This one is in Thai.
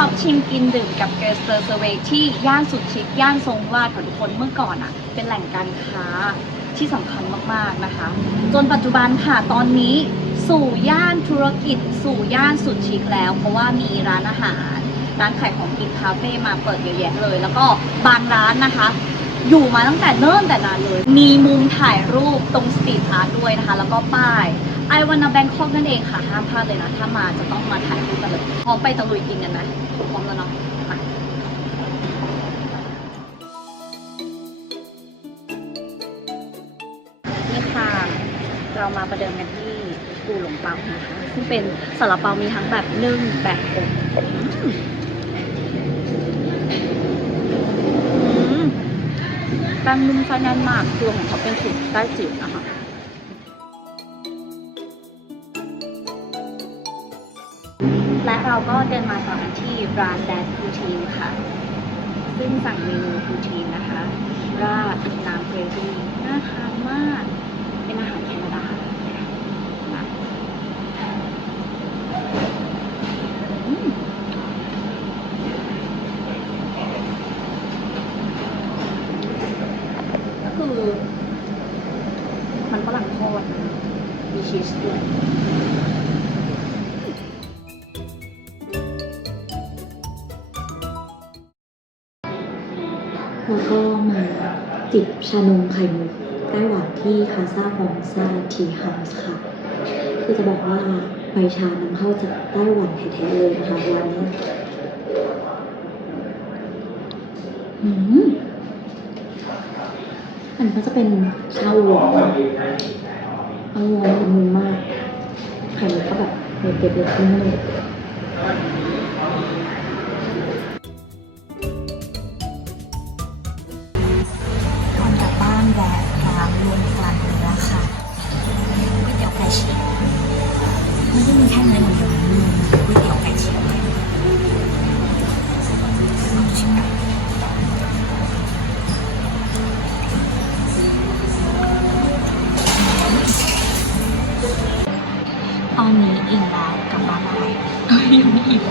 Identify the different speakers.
Speaker 1: ช็อปชิมกินดื่มกับเกสเตอร์เซเวที่ย่านสุดชิคย่านทรงวาดค่ะทุกคนเมื่อก่อนอะ เป็นแหล่งการค้าที่สำคัญมากๆนะคะ จนปัจจุบันค่ะตอนนี้สู่ย่านธุรกิจ สู่ย่านสุดชิคแล้ว เพราะว่ามีร้านอาหาร ร้านขายของกินคาเฟ่มาเปิดเยอะแยะเลย แล้วก็บางร้านนะคะ อยู่มาตั้งแต่เนิ่นแต่นานเลย มีมุมถ่ายรูปตรงสตรีทอาร์ตด้วยนะคะ แล้วก็ป้ายไอวันนาแบงคอกนั่นเองค่ะ ห้ามพลาดเลยนะ ถ้ามาจะต้องมาถ่ายรูปกันเลย พร้อมไปตะลุยกินกันนะพร้อมแล้วเนาะมานี่ค่ะ เรามาประเดิมกันที่ปูหลงเปานะคะซึ่งเป็นสลับเปามีทั้งแบบนึ่งแบบอบอืมอืม แป้งนุ่มไส้แน่นมากตัวของเขาเป็นสูตรใต้จิ๋วนะคะและเราก็เดินมาต่อกันที่ร้านแดนพูทีนค่ะ ซึ่งสั่งเมนูพูทีนนะคะ ราดน้ำเกรวี่น่าทานมาก เป็นอาหารแคนาดานะอืม ก็คือ มันฝรั่งทอ ดมีชีสด้วย
Speaker 2: แล้วก็มาจิบชานมไข่มุกไต้หวันที่คาซาฟองซาทีเฮาส์ค่ะ คือจะบอกว่าใบชานำเข้าจากไต้หวันแท้ๆเลยนะคะร้านนี้อืมอันนี้ก็จะเป็นชาอูหลง อร่อยละมุนมากไข่มันก็แบบเก็บเลยนุ่มก่อนกลับบ้านแวะร้านรวมกลางเนื้อค่ะก๋วยเตี๋ยวไก่ฉีกไม่ได้มีแค่เนื้ออย่างเดียว ตอนนี้อิ่มแล้วกลับบ้านได้ยยังไม่อิ่ม